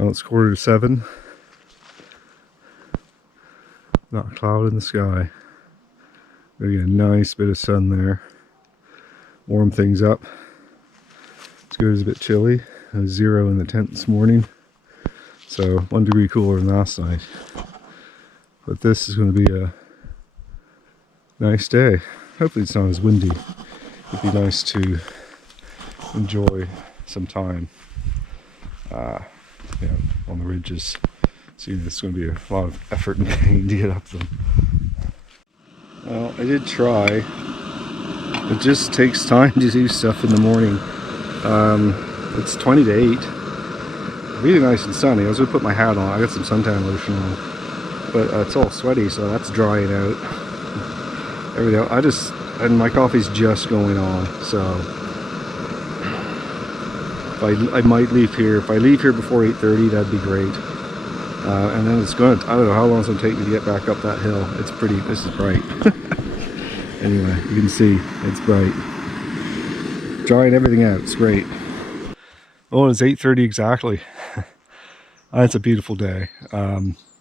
Well, it's 6:45. Not a cloud in the sky. We get a nice bit of sun there. Warm things up. It's good, it's a bit chilly. It was 0 in the tent this morning. So 1 degree cooler than last night. But this is going to be a nice day. Hopefully it's not as windy. It'd be nice to enjoy some time on the ridges. So it's going to be a lot of effort and pain to get up them. Well, I did try. It just takes time to do stuff in the morning. It's 20 to 8. Really nice and sunny. I was going to put my hat on. I got some suntan lotion on. But it's all sweaty, so that's drying out. Everything else, and my coffee's just going on, so I might leave here. If I leave here before 8:30, that'd be great. And then it's going to, I don't know how long it's going to take me to get back up that hill. It's pretty, this is bright. Anyway, you can see, it's bright. Drying everything out, it's great. Oh, it's 8:30 exactly. It's a beautiful day.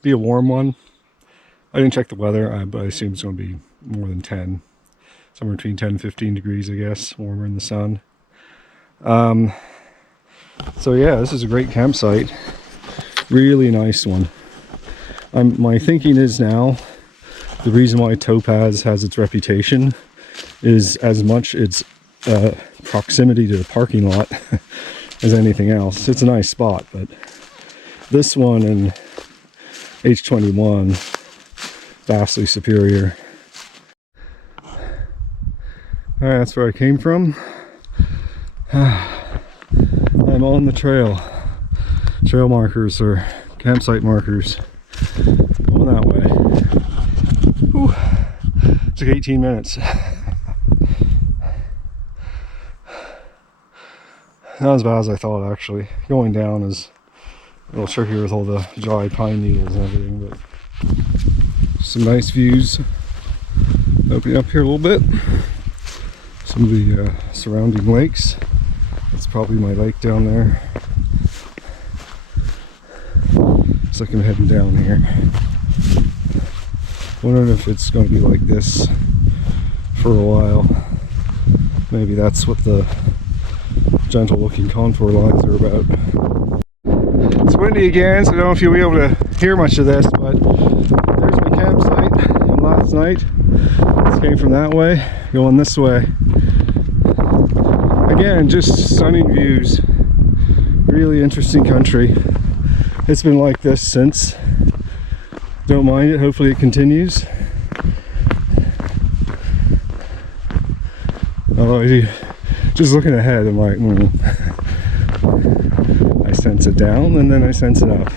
Be a warm one. I didn't check the weather, but I assume it's going to be more than 10. Somewhere between 10 and 15 degrees, I guess, warmer in the sun. So yeah, this is a great campsite. Really nice one. My thinking is now, the reason why Topaz has its reputation is as much its proximity to the parking lot as anything else. It's a nice spot, but this one and H21, vastly superior. Alright, that's where I came from. I'm on the trail. Trail markers or campsite markers. Going that way. Whew. It took 18 minutes. Not as bad as I thought, actually. Going down is a little tricky with all the dry pine needles and everything, but some nice views. Opening up here a little bit. Some of the surrounding lakes. That's probably my lake down there. Looks like I'm heading down here. Wondering if it's going to be like this for a while. Maybe that's what the gentle looking contour lines are about. It's windy again, so I don't know if you'll be able to hear much of this, but there's my campsite from last night. This came from that way, going this way. Again, just stunning views. Really interesting country. It's been like this since. Don't mind it, hopefully it continues. Although I do, just looking ahead, I'm like, I sense it down and then I sense it up.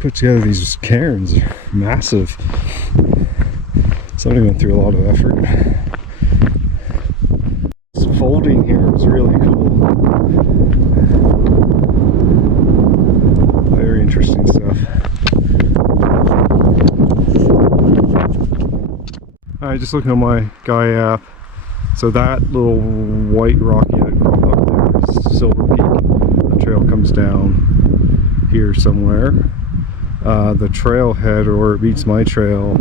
Put together these cairns, they're massive. Somebody went through a lot of effort. This folding here was really cool. Very interesting stuff. Alright, just looking at my Guy app. So that little white rocky outcrop up there is Silver Peak. The trail comes down here somewhere. The trailhead, or where it meets my trail,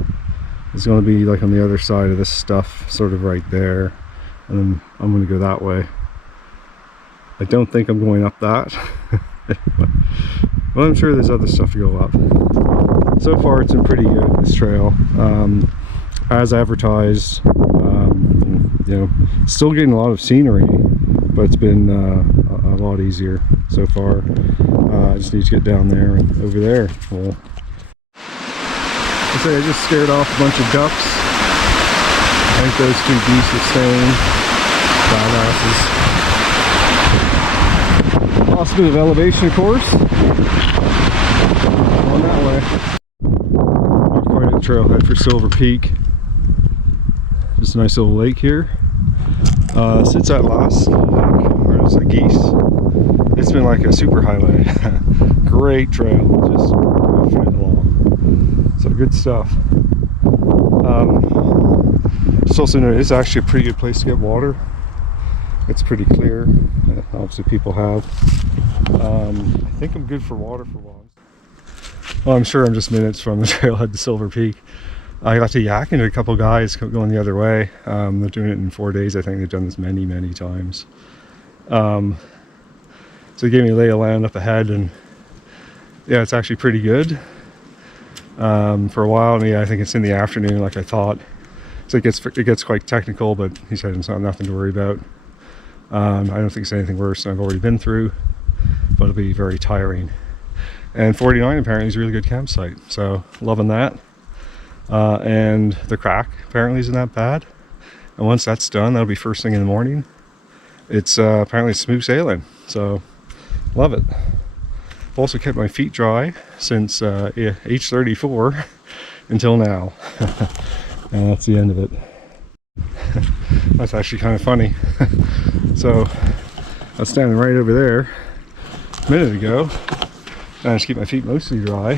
is going to be like on the other side of this stuff, sort of right there, and then I'm going to go that way. I don't think I'm going up that, but I'm sure there's other stuff to go up. So far it's been pretty good, this trail, as advertised. You know, still getting a lot of scenery, but it's been a lot easier so far. I just need to get down there and over there. Well, I just scared off a bunch of ducks. I think those 2 geese are staying. Badasses. Lost a bit of elevation, of course. Going that way. Not quite a trailhead for Silver Peak. Just a nice little lake here. Since that last lake, where there's the geese, it's been like a super highway. Great trail, just goofing it along. So good stuff. Just also know it's actually a pretty good place to get water. It's pretty clear. Obviously people have. I think I'm good for water for once. Well, I'm sure I'm just minutes from the trailhead to Silver Peak. I got to yakking to a couple guys going the other way. They're doing it in 4 days. I think they've done this many, many times. So they gave me a lay of land up ahead, and yeah, it's actually pretty good. For a while, and yeah, I think it's in the afternoon like I thought. So it gets quite technical, but he said it's not nothing to worry about. I don't think it's anything worse than I've already been through, but it'll be very tiring. And 49 apparently is a really good campsite, so loving that. And the crack apparently isn't that bad. And once that's done, that'll be first thing in the morning. It's apparently smooth sailing, so love it. I've also kept my feet dry since H34 until now. And that's the end of it. That's actually kind of funny. So I was standing right over there a minute ago. Managed to keep my feet mostly dry.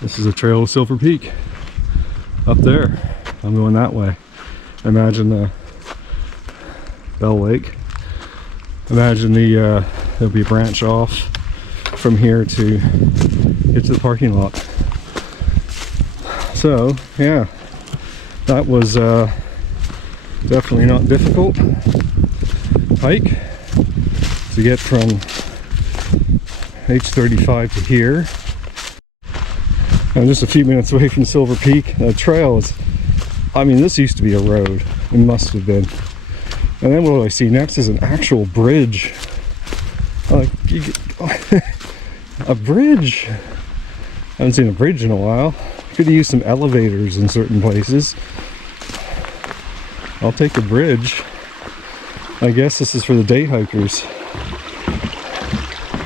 This is a trail to Silver Peak. Up there. I'm going that way. Imagine Bell Lake. Imagine there'll be a branch off from here to get to the parking lot. So yeah, that was definitely not difficult hike to get from H35 to here. I'm just a few minutes away from Silver Peak. The trail is, I mean, this used to be a road. It must have been. And then what do I see next is an actual bridge. Like, a bridge. I haven't seen a bridge in a while. Could have used some elevators in certain places. I'll take a bridge. I guess this is for the day hikers.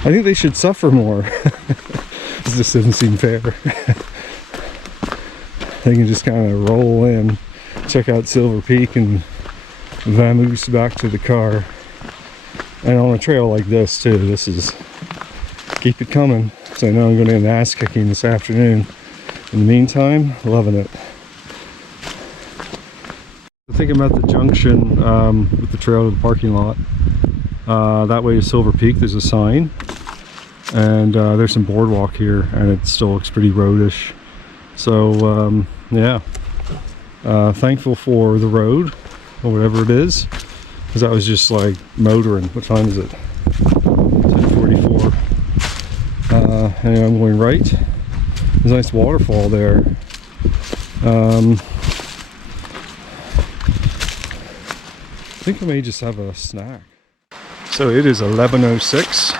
I think they should suffer more. This just doesn't seem fair. They can just kind of roll in, check out Silver Peak, and vamoose back to the car. And on a trail like this too, this is, keep it coming. So I know I'm going to get an ass kicking this afternoon. In the meantime, loving it. Thinking about the junction with the trail to the parking lot. That way to Silver Peak, there's a sign. And there's some boardwalk here, and it still looks pretty roadish. So yeah, thankful for the road, or whatever it is, because that was just like motoring. What time is it? 10:44. Anyway, I'm going right. There's a nice waterfall there. I think I may just have a snack. So it is 11:06.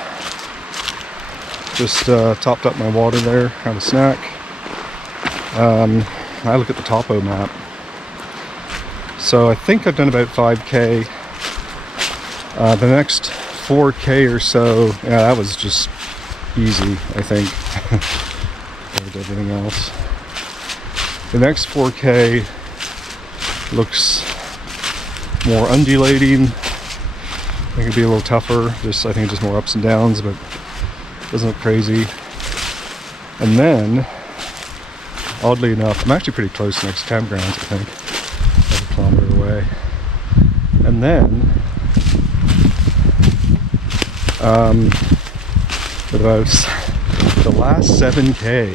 Just topped up my water there, had a snack. I look at the topo map. So I think I've done about 5K. The next 4K or so, yeah, that was just easy, I think. Compared to everything else. The next 4K looks more undulating. I think it'd be a little tougher. I think just more ups and downs, but doesn't look crazy. And then, oddly enough, I'm actually pretty close to next campgrounds, I think. Like a kilometer away. And then, about the last 7K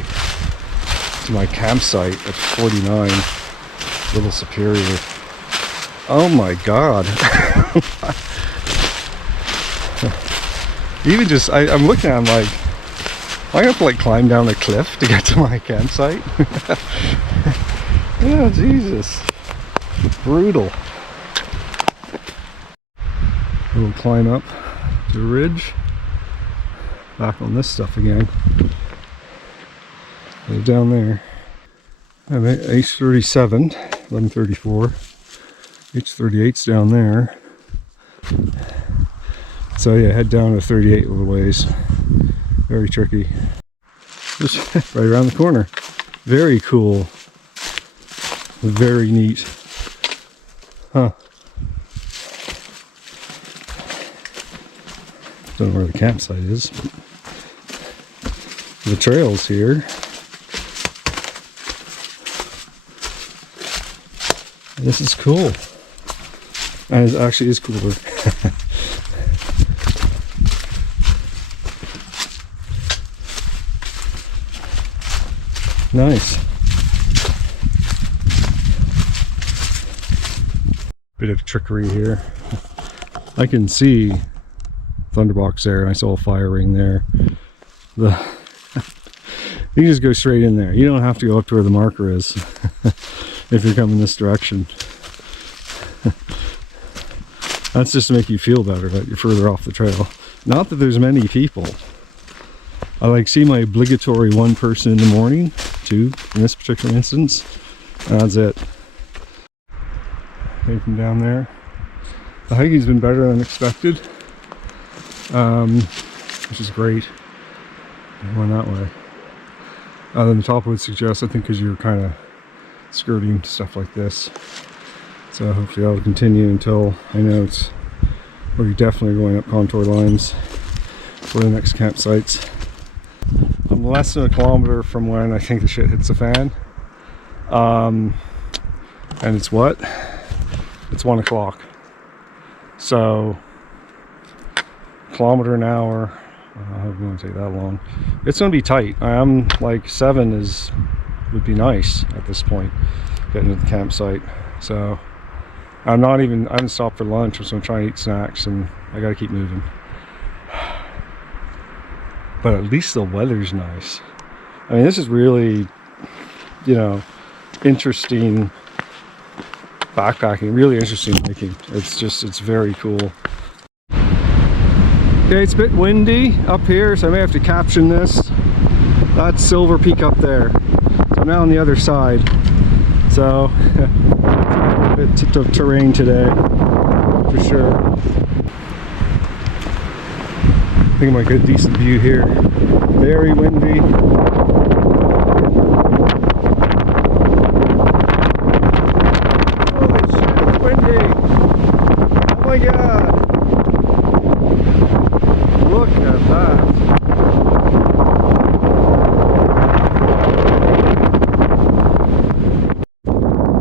to my campsite at 49, Little Superior. Oh my god. Even just, I'm looking at him like, I have to like climb down a cliff to get to my campsite. Yeah, Jesus. Brutal. A little climb up to the ridge. Back on this stuff again. Down there. I'm at H37, 11:34. H38's down there. So yeah, head down to 38 a little ways. Very tricky. Just right around the corner. Very cool. Very neat. Huh. Don't know where the campsite is. The trail's here. This is cool. And it actually is cooler. Nice. Bit of trickery here. I can see Thunderbox there, and I saw a fire ring there. You just go straight in there. You don't have to go up to where the marker is if you're coming this direction. That's just to make you feel better that you're further off the trail. Not that there's many people. I like see my obligatory one person in the morning, two in this particular instance, and that's it. Came from down there. The hiking's been better than expected, which is great. Going that way. The top would suggest, I think, because you're kind of skirting stuff like this. So hopefully that'll continue until I know it's where you're definitely going up contour lines for the next campsites. I'm less than a kilometer from when I think the shit hits the fan. And it's what? It's 1 o'clock. So, kilometer an hour. It won't take that long. It's going to be tight. I'm like 7 would be nice at this point, getting to the campsite. So, I haven't stopped for lunch. I'm just going to try and eat snacks, and I got to keep moving. But at least the weather's nice. I mean, this is really, you know, interesting backpacking, really interesting hiking. It's very cool. Okay, it's a bit windy up here, so I may have to caption this. That's Silver Peak up there. So I'm now on the other side. So, a bit of terrain today, for sure. I think I might get a decent view here. Very windy. Holy shit, it's windy! Oh my god! Look at that!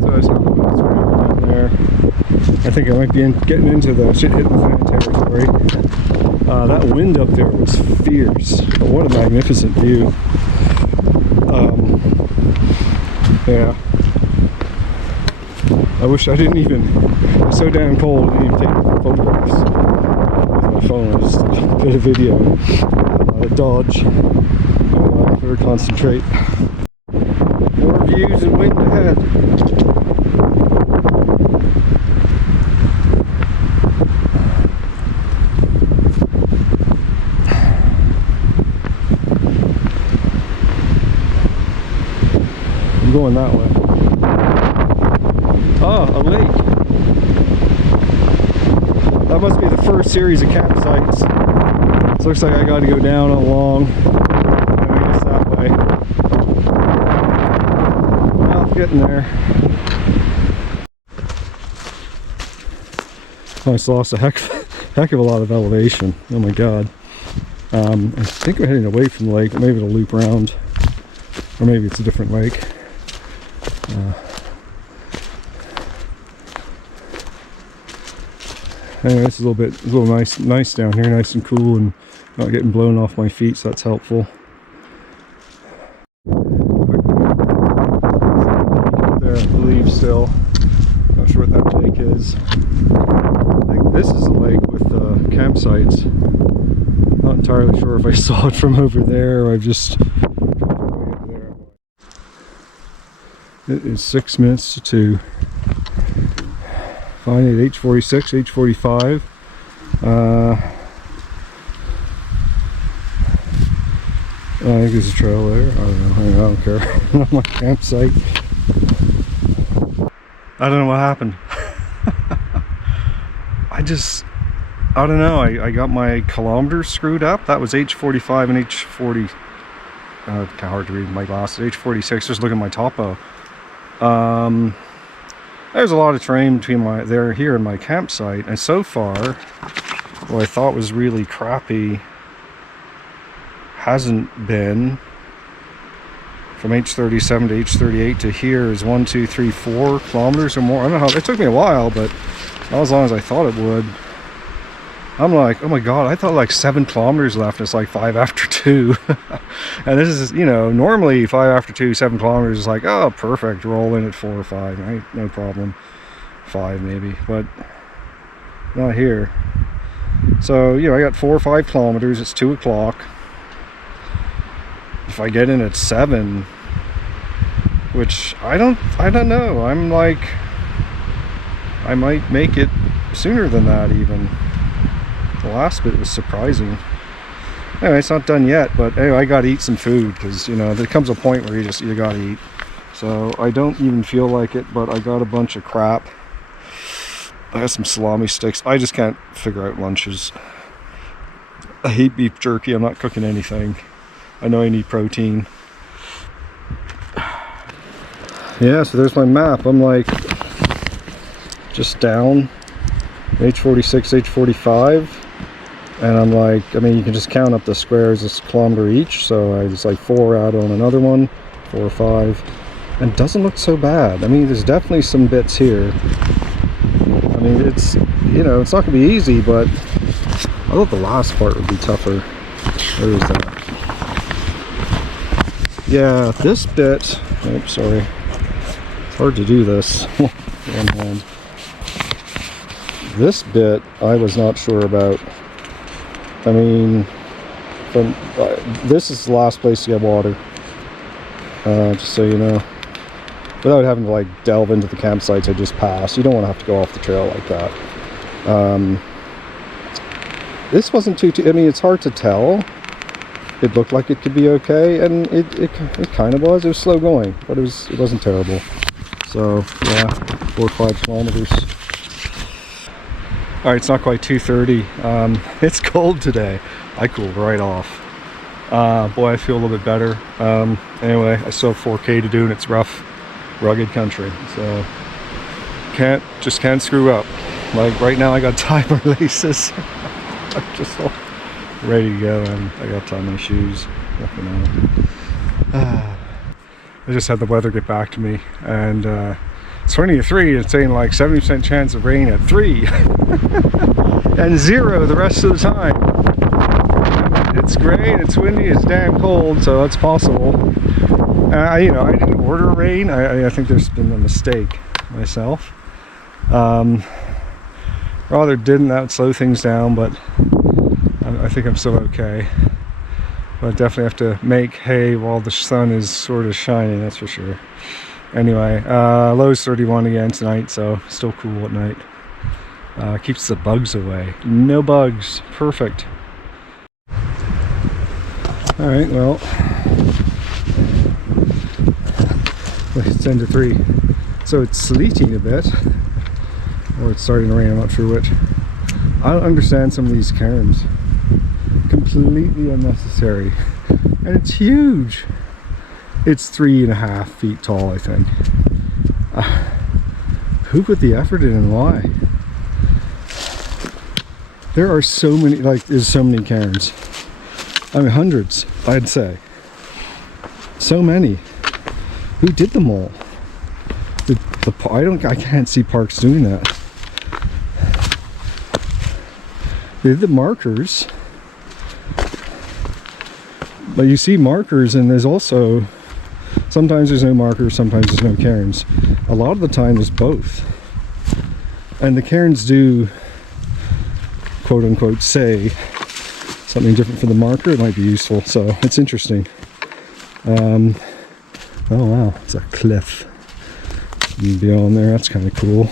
So I just have a little down there. I think I might be getting into the shit hitting the fan territory. That wind up there was fierce, but what a magnificent view. Yeah. I wish I didn't even, it's so damn cold, I didn't even take photographs with my phone. I just did a video, dodge, and better concentrate. More views and wind ahead. Going that way. Oh, a lake. That must be the first series of campsites. So looks like I got to go down along. I guess that way. Well, getting there. I just lost a heck of a lot of elevation. Oh my god. I think we're heading away from the lake. Maybe it'll loop around, or maybe it's a different lake. Anyway, it's a little nice down here, nice and cool, and not getting blown off my feet, so that's helpful. There, I believe still. Not sure what that lake is. I think this is a lake with campsites. Not entirely sure if I saw it from over there or I've just. It is 6 minutes to 2. Finding H46, H45. I think there's a trail there. I don't care. On my campsite. I don't know what happened. I don't know. I got my kilometers screwed up. That was H45 and H40. Kind of hard to read my glasses. H46. Just look at my topo. There's a lot of terrain between here and my campsite, and so far what I thought was really crappy hasn't been, from H37 to H38 to here is 1, 2, 3, 4 kilometers or more. I don't know how, it took me a while, but not as long as I thought it would. I'm like, oh my god, I thought like 7 kilometers left, and it's like 5 after 2. And this is, you know, normally 5 after 2, 7 kilometers is like, oh, perfect, roll in at 4 or 5, right? No problem. 5 maybe, but not here. So, you know, I got 4 or 5 kilometers, it's 2 o'clock. If I get in at 7, which I don't know, I'm like, I might make it sooner than that even. The last bit was surprising. Anyway, it's not done yet, but anyway, I gotta eat some food, because, you know, there comes a point where you gotta eat. So I don't even feel like it, but I got a bunch of crap. I got some salami sticks. I just can't figure out lunches. I hate beef jerky. I'm not cooking anything. I know I need protein. Yeah, so there's my map. I'm like just down H46, H45, and I'm like, I mean, you can just count up the squares, it's a kilometer each, so I just like 4 out on another one, 4 or 5, and it doesn't look so bad. I mean, there's definitely some bits here. I mean, it's, you know, it's not gonna be easy, but I thought the last part would be tougher. Where is that? Yeah, this bit, oops, sorry, it's hard to do this one hand. This bit I was not sure about. I mean, from this is the last place to get water, just so you know, without having to like delve into the campsites I just passed. You don't want to have to go off the trail like that. This wasn't too, I mean, it's hard to tell. It looked like it could be okay, and it kind of was. It was slow going, but it wasn't terrible. So yeah, 4 or 5 kilometers. All right, it's not quite 2:30. It's cold today. I cooled right off. Boy, I feel a little bit better. Anyway, I still have 4K to do, and it's rough, rugged country. So just can't screw up. Like right now, I got tied my laces. I'm just all ready to go, and I got to tie my shoes. Nothing else. I just had the weather get back to me, and it's 20 to 3. It's saying like 70% chance of rain at 3, and 0 the rest of the time. It's gray and it's windy. It's damn cold, so that's possible. You know, I didn't order rain. I think there's been a mistake myself. Rather didn't, that would slow things down, but I think I'm still okay. But I definitely have to make hay while the sun is sort of shining, that's for sure. Anyway, low's 31 again tonight, so still cool at night. Keeps the bugs away. No bugs. Perfect. Alright, well, it's 10 to 3. So it's sleeting a bit, or it's starting to rain, I'm not sure which. I don't understand some of these cairns. Completely unnecessary. And it's huge. It's 3.5 feet tall, I think. Who put the effort in and why? There are so many, like, there's so many cairns. I mean, hundreds, I'd say. So many. Who did them all? I can't see parks doing that. They did the markers. But you see markers, and there's also, sometimes there's no markers, sometimes there's no cairns. A lot of the time there's both. And the cairns do, quote unquote, say something different for the marker. It might be useful, so it's interesting. Oh wow, it's a cliff. And beyond there, that's kind of cool.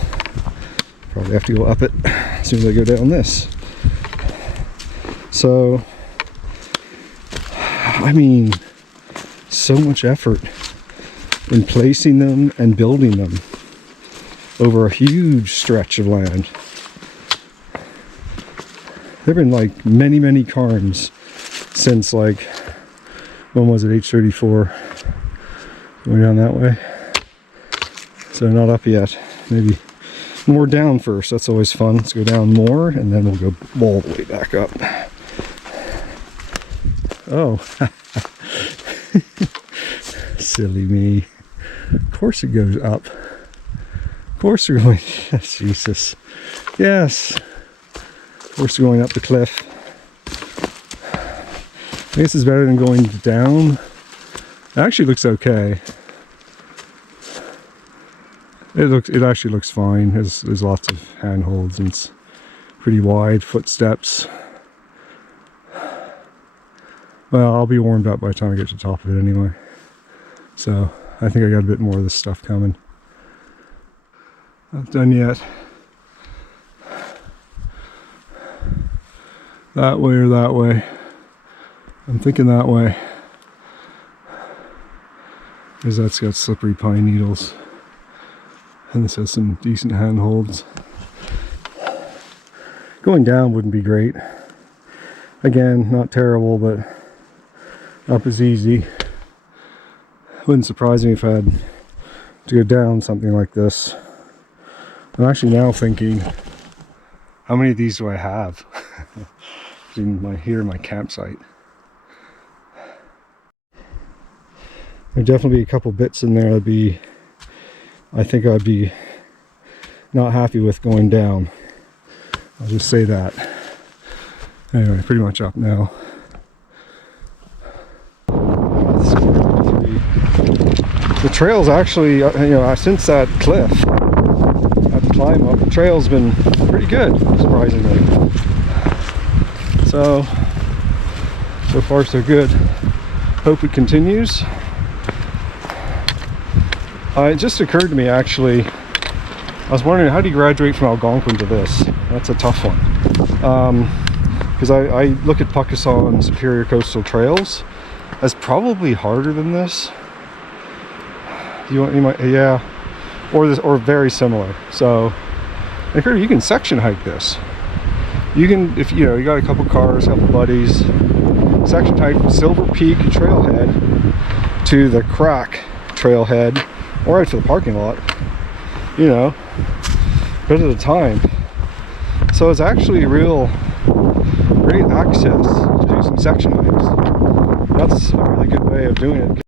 Probably have to go up it as soon as I go down this. So, I mean, so much effort in placing them and building them over a huge stretch of land. There have been like many cairns since, like, when was it, H34? Going down that way. So not up yet. Maybe more down first. That's always fun. Let's go down more, and then we'll go all the way back up. Oh. Silly me. Of course it goes up. Of course we're going, Jesus. Yes. Of course we're going up the cliff. I guess it's better than going down. It actually looks okay. It actually looks fine. There's lots of handholds and it's pretty wide, footsteps. Well, I'll be warmed up by the time I get to the top of it anyway. So I think I got a bit more of this stuff coming. Not done yet. That way or that way. I'm thinking that way. Because that's got slippery pine needles. And this has some decent handholds. Going down wouldn't be great. Again, not terrible, but up is easy. Wouldn't surprise me if I had to go down something like this. I'm actually now thinking, how many of these do I have? Here in my campsite. There'd definitely be a couple bits in there I think I'd be not happy with going down. I'll just say that. Anyway, pretty much up now. The trail's actually, since that cliff, that climb up, the trail's been pretty good, surprisingly. So far so good. Hope it continues. It just occurred to me actually, I was wondering, how do you graduate from Algonquin to this? That's a tough one. Because I look at Puckasaw and Superior Coastal Trails as probably harder than this. Yeah, or very similar. So you can section hike this. You can, if you got a couple cars, a couple buddies, section hike from Silver Peak trailhead to the Crack trailhead, or right to the parking lot. Bit at a time. So it's actually great access to do some section hikes. That's a really good way of doing it.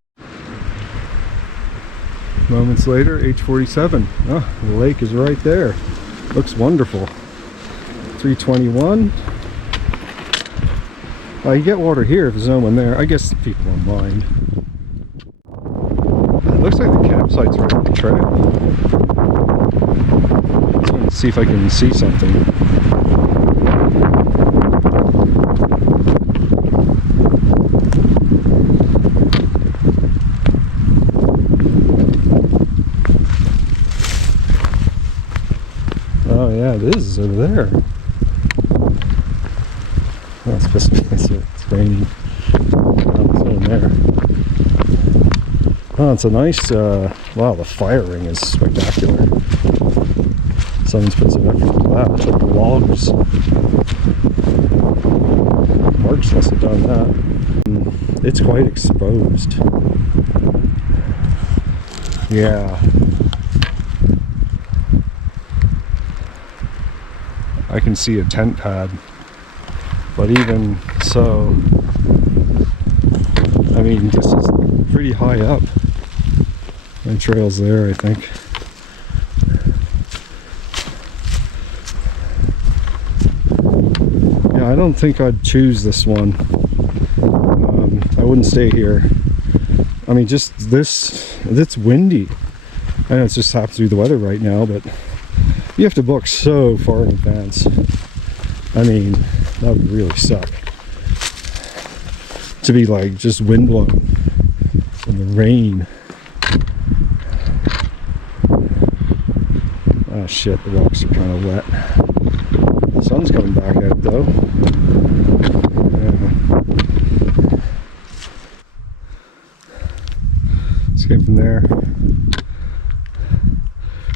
Moments later, H47. Oh, the lake is right there. Looks wonderful. 321. You get water here if there's no one there. I guess people don't mind. It looks like the campsite's right on the trail. Let's see if I can see something. Oh yeah, it is over there. Oh, it's supposed to be, it's raining. Oh, it's in there. Oh, it's a nice, wow, the fire ring is spectacular. Someone's put some effort into that. It's like the logs. Marks must have done that. It's quite exposed. Yeah. I can see a tent pad. But even so, I mean, this is pretty high up. My trail's there, I think. Yeah, I don't think I'd choose this one. I wouldn't stay here. I mean, just it's windy. I know it just happens to be the weather right now, but you have to book so far in advance. I mean, that would really suck. To be like just wind blowing and the rain. Oh shit, the rocks are kind of wet. The sun's coming back out though. Yeah. Let's get from there.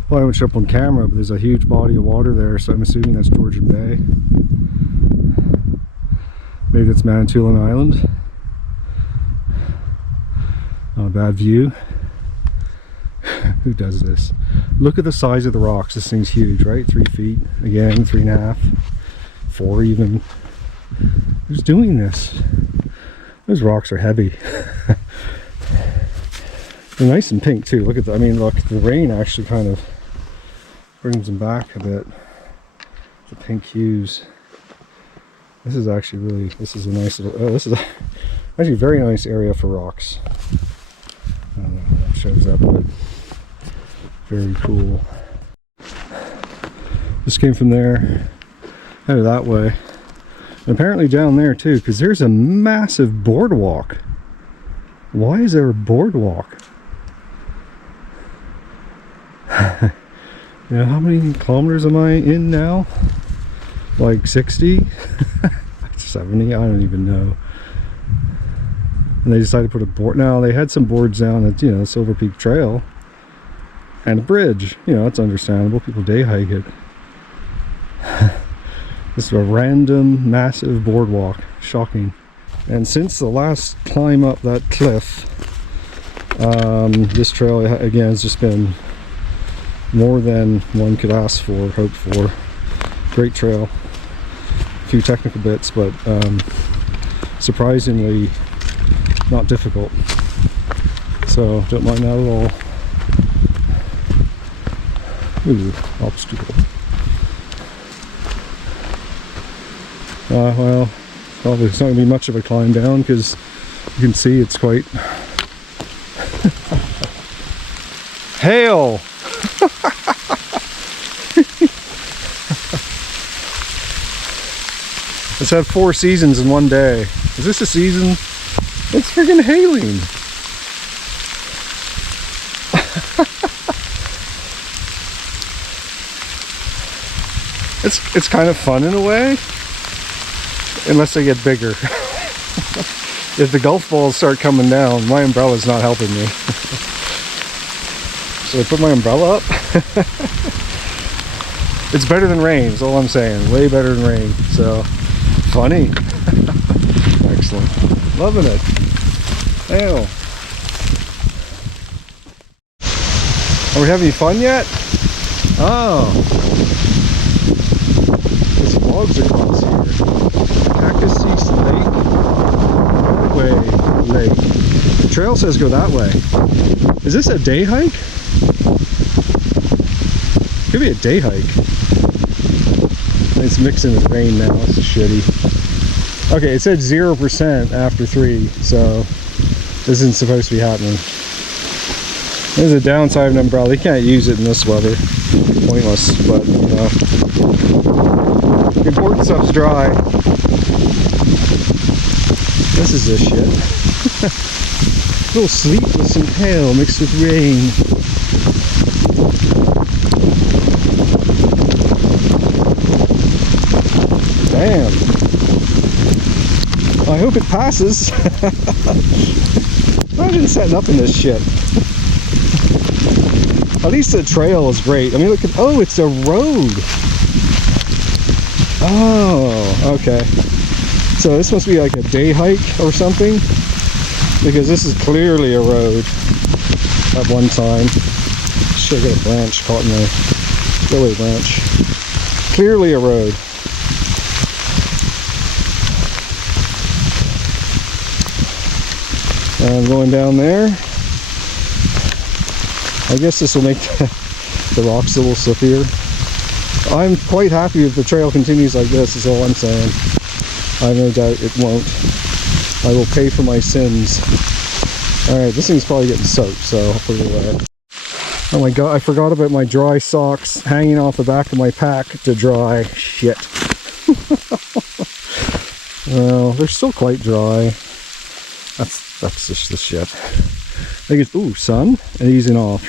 Well, I won't show up on camera, but there's a huge body of water there, so I'm assuming that's Georgian Bay. Maybe that's Manitoulin Island. Not a bad view. Who does this? Look at the size of the rocks. This thing's huge, right? 3 feet. Again, 3.5. 4 even. Who's doing this? Those rocks are heavy. They're nice and pink too. Look at that. I mean, look, the rain actually kind of brings them back a bit. The pink hues. This is actually really, this is a nice little, this is actually a very nice area for rocks. I don't know if that shows up, but very cool. Just came from there, headed that way. And apparently down there too, because there's a massive boardwalk. Why is there a boardwalk? You know, how many kilometers am I in now? Like 60? 70? I don't even know. And they decided to put a board. Now, they had some boards down at, you know, Silver Peak Trail. And a bridge. You know, it's understandable. People day hike it. This is a random, massive boardwalk. Shocking. And since the last climb up that cliff, this trail, again, has just been more than one could ask for, hope for. Great trail. A few technical bits, but surprisingly not difficult. So don't mind that at all. Ooh, obstacle. Well, probably it's not going to be much of a climb down because you can see it's quite hail. It's had 4 seasons in one day. Is this a season? It's friggin' hailing. It's kind of fun in a way, unless they get bigger. If the golf balls start coming down, my umbrella's not helping me. So I put my umbrella up. It's better than rain, is all I'm saying. Way better than rain. So funny. Excellent. Loving it. Ew. Are we having fun yet? Oh. There's logs across here. Cactus Lake. Norway Lake. The trail says go that way. Is this a day hike? Could be a day hike. It's mixing with rain now. It's shitty. Okay, it said 0% after 3, so this isn't supposed to be happening. There's a downside of an umbrella. You can't use it in this weather. Pointless, but you know. The important stuff's dry. This is this shit. A little sleet with some hail mixed with rain. Damn. I hope it passes. Imagine setting up in this shit. At least the trail is great. I mean, look at, oh, it's a road. Oh, okay. So this must be like a day hike or something, because this is clearly a road at one time. Should have got a branch caught in the railway branch. Clearly a road. And I'm going down there. I guess this will make the rocks a little slippier. I'm quite happy if the trail continues like this, is all I'm saying. I have no doubt it won't. I will pay for my sins. Alright, this thing's probably getting soaked, so I'll put it away. Oh my god, I forgot about my dry socks hanging off the back of my pack to dry. Shit. Well, they're still quite dry. That's just the shit. I think it's, ooh, sun, and easing off.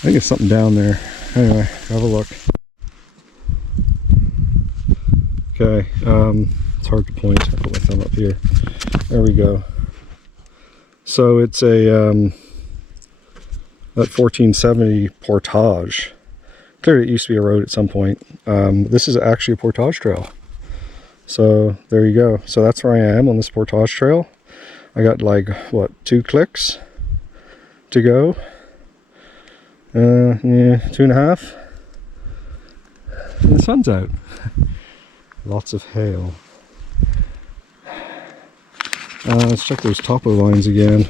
I think it's something down there. Anyway, have a look. Okay, it's hard to point. I'll put my thumb up here. There we go. So it's a that 1470 portage. Clearly it used to be a road at some point. This is actually a portage trail. So there you go. So that's where I am on this portage trail. I got like, what, 2 clicks to go. Yeah, 2.5. And the sun's out. Lots of hail. Let's check those topo lines again.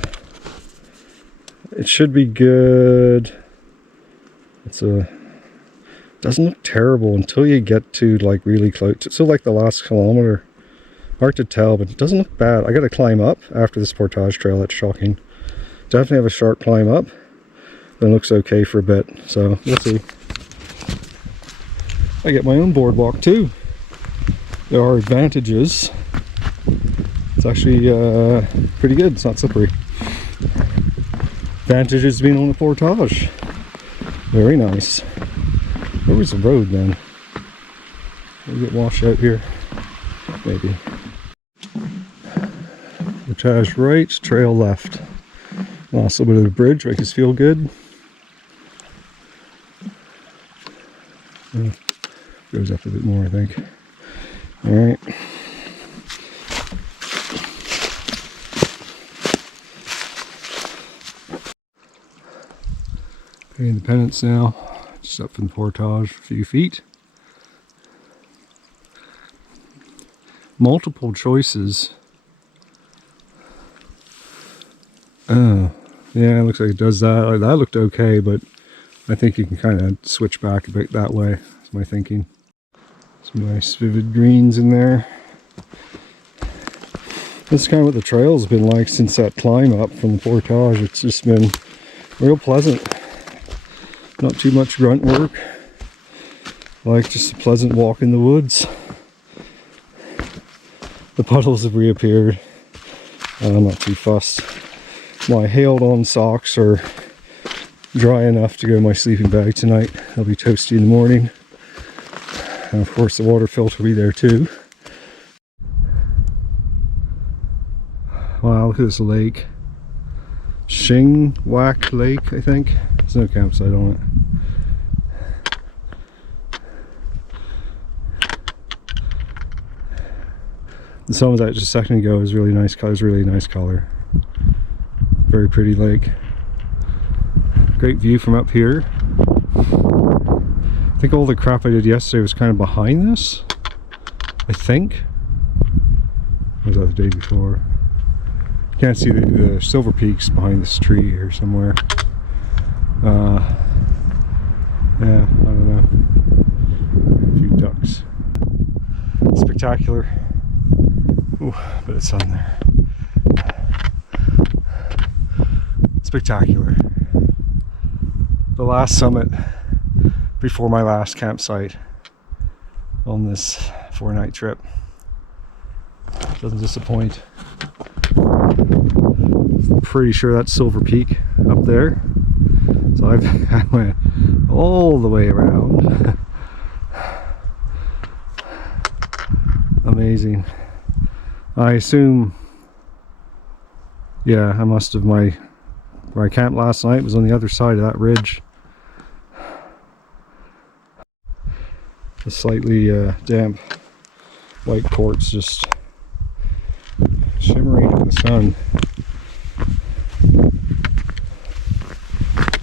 It should be good. Doesn't look terrible until you get to like really close. It's still like the last kilometer. Hard to tell, but it doesn't look bad. I got to climb up after this portage trail. That's shocking. Definitely have a sharp climb up. Then looks okay for a bit. So we'll see. I get my own boardwalk too. There are advantages. It's actually pretty good. It's not slippery. Advantages being on the portage. Very nice. Where was the road then? Will we get washed out here? Maybe. Portage right, trail left. Lost a little bit of the bridge, make us feel good. Goes up a bit more, I think. Alright. Paying the penance now. Just up from the portage a few feet. Multiple choices. Oh, yeah, it looks like it does that. That looked okay, but I think you can kind of switch back a bit that way. That's my thinking. Some nice vivid greens in there. This is kind of what the trail's been like since that climb up from the portage. It's just been real pleasant. Not too much grunt work. Like just a pleasant walk in the woods. The puddles have reappeared. I'm not too fussed. My hailed on socks are dry enough to go in my sleeping bag tonight. They'll be toasty in the morning. And of course the water filter will be there too. Wow, look at this lake. Shingwack Lake, I think. There's no campsite on it. The sun was out just a second ago. It was really nice. It was really nice color. Very pretty lake. Great view from up here. I think all the crap I did yesterday was kind of behind this. I think. Or was that the day before? Can't see the silver peaks behind this tree here somewhere. Yeah, I don't know. A few ducks. Spectacular. Ooh, bit of sun there. Spectacular. The last summit before my last campsite on this 4-night trip. Doesn't disappoint. I'm pretty sure that's Silver Peak up there. So I went all the way around. Amazing. I assume, yeah, I must have, where I camped last night was on the other side of that ridge. The slightly damp white quartz just shimmering in the sun.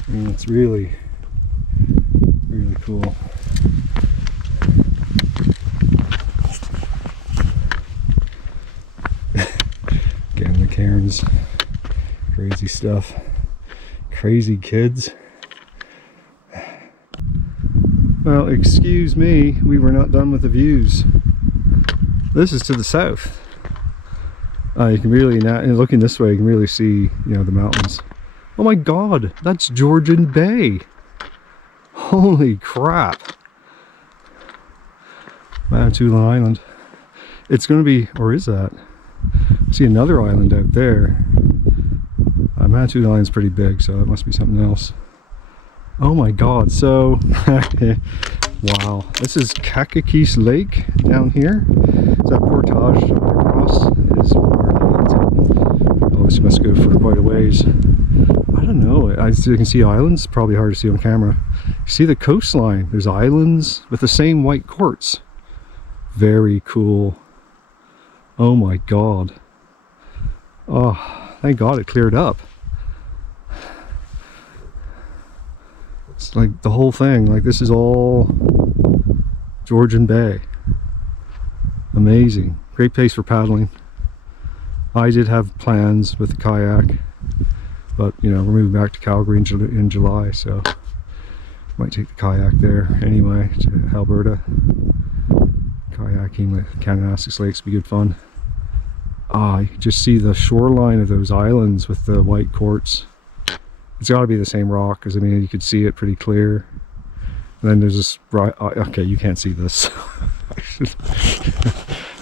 And it's really, really cool. Again, the cairns, crazy stuff, crazy kids. Well, excuse me, we were not done with the views. This is to the south. You can really, looking this way, you can really see, you know, the mountains. Oh my God, that's Georgian Bay. Holy crap. Manitoulin Island. It's going to be, or is that? I see another island out there. Manitoulin Island's pretty big, so it must be something else. Oh my God, so, wow. This is Kakakis Lake down here. So that portage across is where that ends up. Obviously must go for quite a ways. I don't know, you can see islands, probably hard to see on camera. You see the coastline, there's islands with the same white quartz. Very cool. Oh my God. Oh, thank God it cleared up. It's like the whole thing, like this is all Georgian Bay. Amazing. Great place for paddling. I did have plans with the kayak But you know, we're moving back to Calgary in July, so might take the kayak there anyway to Alberta. Kayaking with Kananaskis Lakes would be good fun. You can just see the shoreline of those islands with the white quartz. It's got to be the same rock, because I mean you could see it pretty clear. And then there's this okay, you can't see this.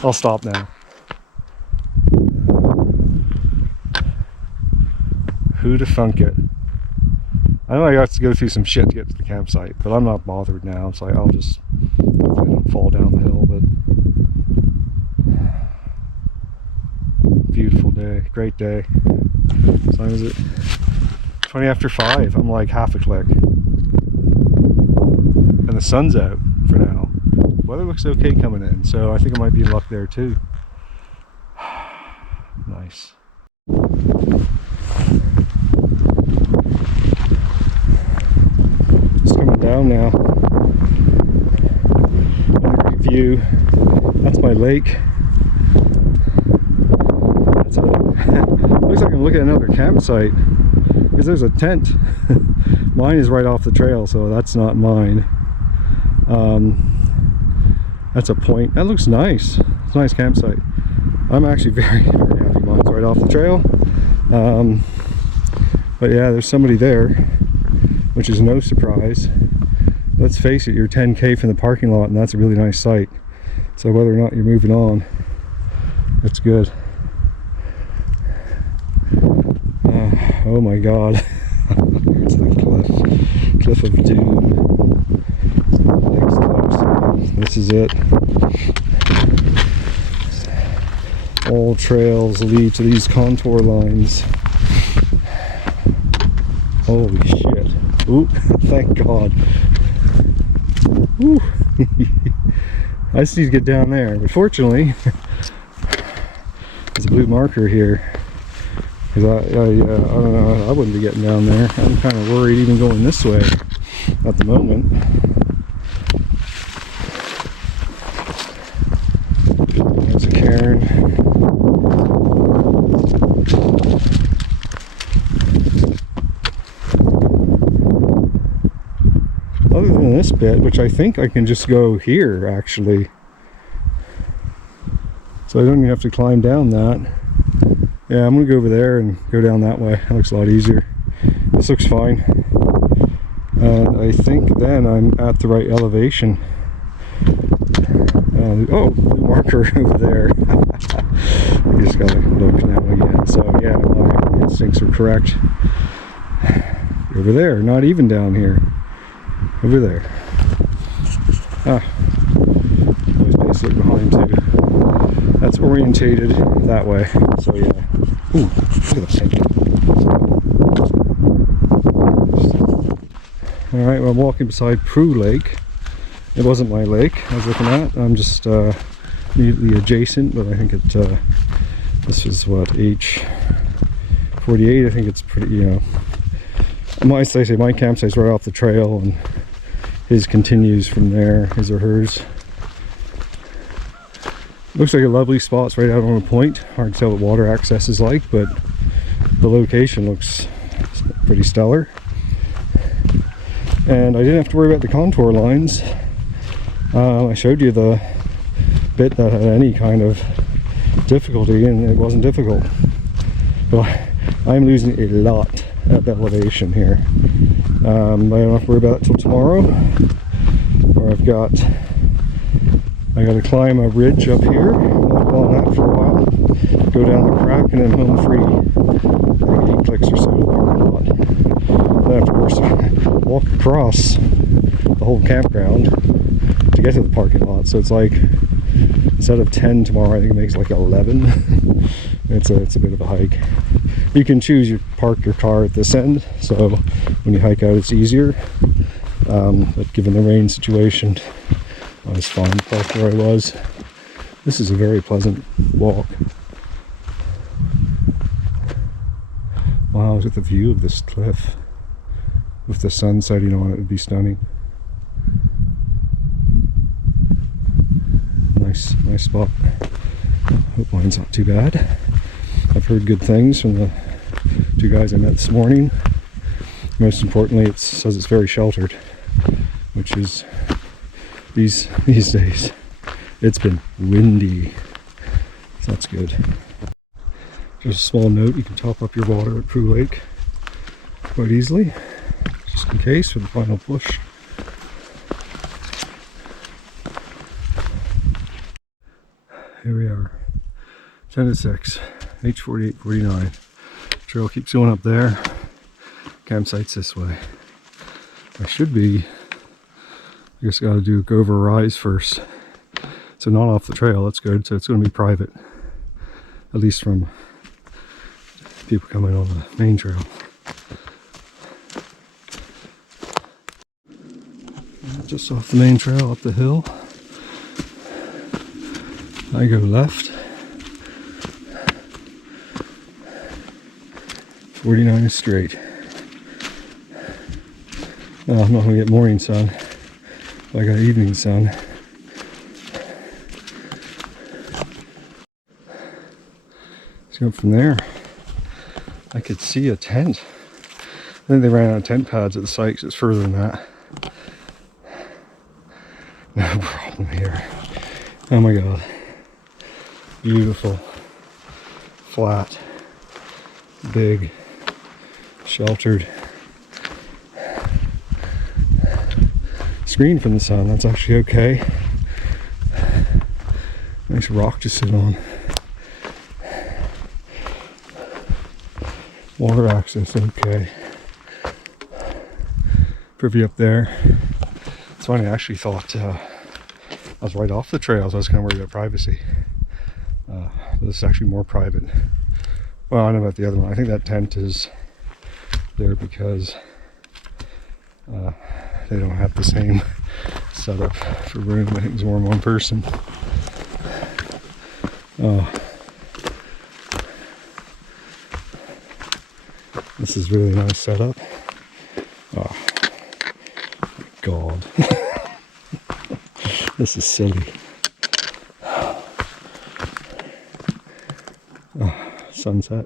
I'll stop now. Who'da thunk it? I know I got to go through some shit to get to the campsite, but I'm not bothered now. It's like I'll just hopefully don't fall down the hill. But beautiful day, great day. What time is it? 20 after 5. I'm like half a click, and the sun's out for now. Weather looks okay coming in, so I think I might be in luck there too. Nice. It's coming down now. Great view. That's my lake. That's a looks like I'm looking at another campsite, because there's a tent. Mine is right off the trail, so that's not mine. That's a point. That looks nice. It's a nice campsite. I'm actually very, very happy mine's right off the trail. But yeah, there's somebody there, which is no surprise. Let's face it, you're 10K from the parking lot, and that's a really nice site. So whether or not you're moving on, that's good. Oh my god. It's the cliff of doom. Lake's close. This is it. All trails lead to these contour lines. Holy shit. Ooh, thank god. Ooh. I just need to get down there, but fortunately there's a blue marker here, because I don't know, I wouldn't be getting down there. I'm kind of worried even going this way at the moment. There's a cairn. Other than this bit, which I think I can just go here actually, so I don't even have to climb down that. Yeah, I'm gonna go over there and go down that way. That looks a lot easier. This looks fine, and I think then I'm at the right elevation. Oh, marker over there. You just gotta look now again. So yeah, my instincts are correct. Over there, not even down here. Over there. Always base look behind too. That's orientated that way. So yeah. Ooh, look at the snake. Alright, well, I'm walking beside Prue Lake. It wasn't my lake I was looking at. I'm just immediately adjacent, but I think it this is what, H48. I think it's pretty, you know, my campsite's right off the trail, and his continues from there, his or hers. Looks like a lovely spot. It's right out on a point. Hard to tell what water access is like, but the location looks pretty stellar. And I didn't have to worry about the contour lines. I showed you the bit that had any kind of difficulty, and it wasn't difficult. But I'm losing a lot at the elevation here. I don't have to worry about it till tomorrow, where I got to climb a ridge up here, walk on that for a while, go down the crack, and then home free. Like 8 clicks or so to the parking lot. Then of course walk across the whole campground to get to the parking lot. So it's like, instead of 10 tomorrow, I think it makes like 11. It's a bit of a hike. You can choose you park your car at this end, so when you hike out it's easier. But given the rain situation, I was fine parked where I was. This is a very pleasant walk. Wow, look at the view of this cliff. With the sun setting on it, would be stunning. Nice spot. Hope mine's not too bad. I've heard good things from the two guys I met this morning. Most importantly, it says it's very sheltered, which is these days. It's been windy, so that's good. Just a small note, you can top up your water at Prue Lake quite easily, just in case for the final push. Here we are, 10 to 6, H48, 49. Trail keeps going up there. Campsite's this way. I should be, I just gotta go over a rise first. So not off the trail, that's good. So it's gonna be private, at least from people coming on the main trail. Just off the main trail up the hill. I go left. 49 is straight. Oh, I'm not going to get morning sun. I got evening sun. Let's go from there. I could see a tent. I think they ran out of tent pads at the site because it's further than that. No problem here. Oh my god. Beautiful. Flat. Big. Sheltered. Screened from the sun, that's actually okay. Nice rock to sit on. Water access okay. Privy up there. It's funny, I actually thought I was right off the trails. I was kind of worried about privacy. But this is actually more private. Well, I don't know about the other one. I think that tent is there because they don't have the same setup for room. I think it's more than one person. This is really nice setup. Oh, God. This is silly. Oh, sunset.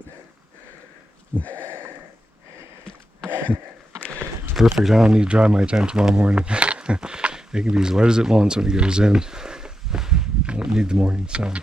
Perfect. I don't need to dry my tent tomorrow morning. It can be as wet as it wants when it goes in. I don't need the morning sun.